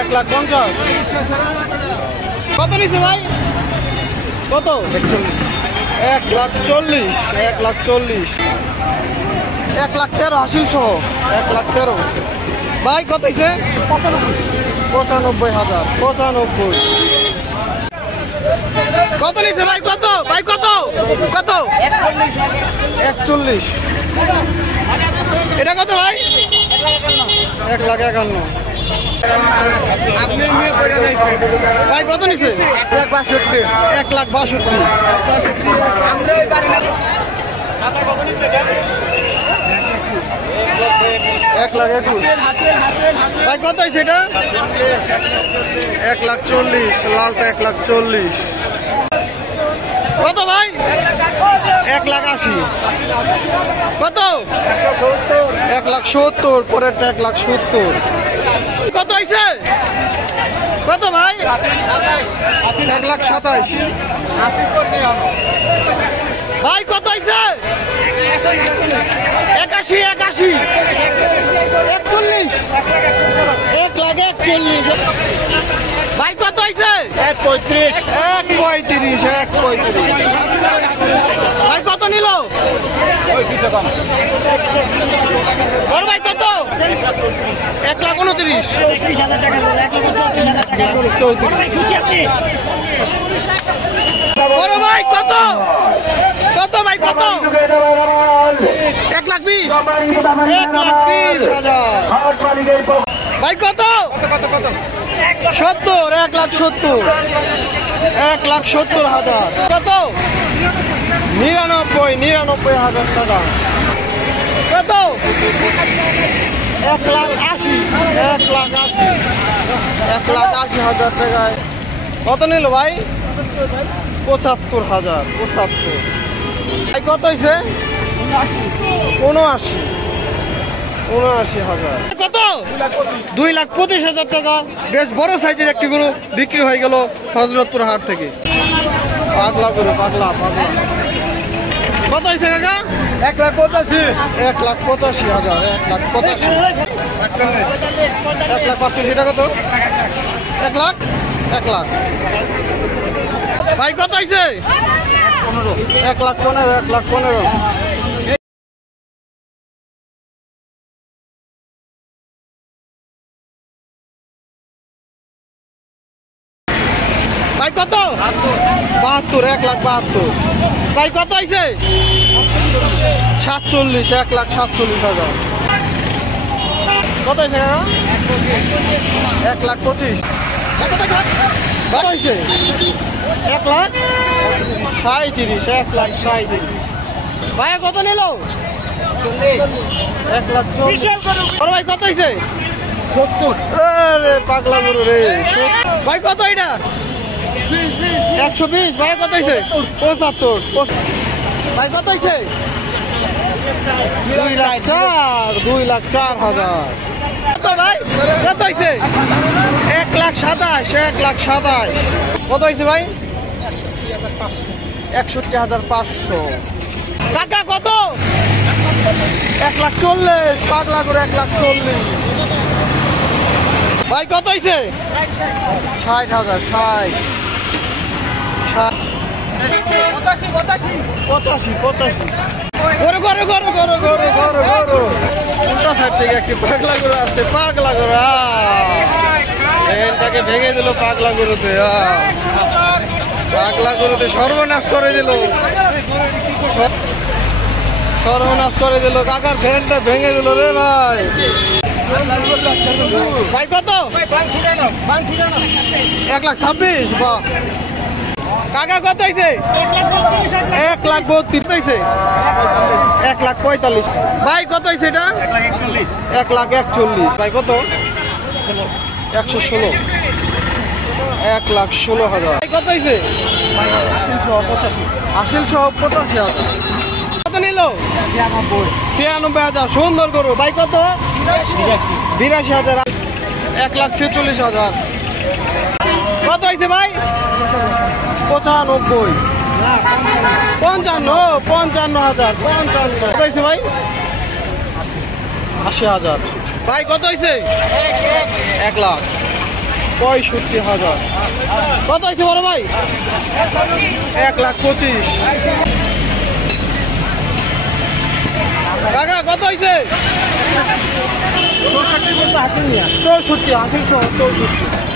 1,50,000। কত নিচ্ছে ভাই? কত? 1,40,000। 1,40,000। 1,13,000 হাসিল সহ। 1,13,000। ভাই কত হয়েছে? 95,000। 95। কত নিচ্ছে ভাই? কত ভাই? কত কত? 41। এটা কত ভাই? 1,51,000। ভাই কত নিচ্ছে? 1,62,000। 1,62,000। 1,21,000। ভাই কত হয়েছে এটা? 1,40,000। লালটা 1,40,000। কত ভাই? 1,80,000। কত? 1,70,000। পরেরটা 1,70,000। কত হয়েছে? কত ভাই? 1,27,000। ভাই কত হয়েছে? 81। 81। 41। 1,41,000। ভাই কত হয়েছে? 1,35,000। 1,35,000। ভাই কত নিল? বড় ভাই কত? 1,29,000। 1,34,000। বড় ভাই কত? কত ভাই কত? 1,20,000। 1,20,000। ভাই কত? 70। 1,70,000। 1,70,000। কত? 99,000 টাকা। কত? 1,80,000। 1,80,000। 1,80,000 টাকায় কত নিল ভাই? 75,000। 75। ভাই কত হয়েছে? 79,000। কত? 2,25,000 টাকা। বেশ বড় সাইজের একটি গরু বিক্রি হয়ে গেল হযরতপুর হাট থেকে। পাগলা গরু। পাগলা। কত হয়েছে কাকা? 1,85,000। 1,85,000। 1,85,000। 1,85,000। এটা কত? 1 লাখ। 1 লাখ। ভাই কত হয়েছে? 1,15,000। 1,15,000। ভাই কত? 72। 1,72,000। ভাই কত হয়েছে? 47। 1,47,000। কত হয়েছে কাকা? 1,25,000। কত হয়েছে? 1,37,000। 1,37,000। ভাইয়া কত নিল? 1,40,000। ভাই কত হয়েছে? 70। আরে পাগলা গরু রে। ভাই কত এটা? 120। ভাই কত হয়েছে? 75। ভাই কত হয়েছে? 2,04,000। 2,04,000। কত ভাই? কত হয়েছে? 1,27,000। 1,27,000। কত হয়েছে ভাই? 61,500। কাকা কত? 1,40,000। পাগলা করে 1,40,000। ভাই কত হয়েছে? 60,000। 60। 85। গরু গরু গরু গরু গরু গরু গরু উল্টা সাইড থেকে একটি পাগলা গরু আসছে। পাগলা গরু এটাকে ভেঙে দিল। পাগলা গরুতে পাগলা গরুতে সর্বনাশ করে দিল। সর্বনাশ করে দিল। কাকার ফ্যানটা ভেঙে দিল রে ভাই। ভাই কত? 1,26,000। বাহ। কাকা কত হয়েছে? 1,32,000 হয়েছে। 1,45,000। ভাই কত হয়েছে এটা? 1,41,000। ভাই কত? 116। 1,16,000। ভাই কত হয়েছে? 80 সহ 85,000। কত নিল? 93,000। সুন্দর গরু। ভাই কত? 82,000। 1,46,000। কত হয়েছে ভাই? 95। 55,000। 55,000। কত হয়েছে ভাই? 80,000। ভাই কত হয়েছে? 1 লাখ। 65,000। কত হয়েছে বড় ভাই? 1,25,000। কাকা কত হয়েছে? 64, হাসিল সহ 64।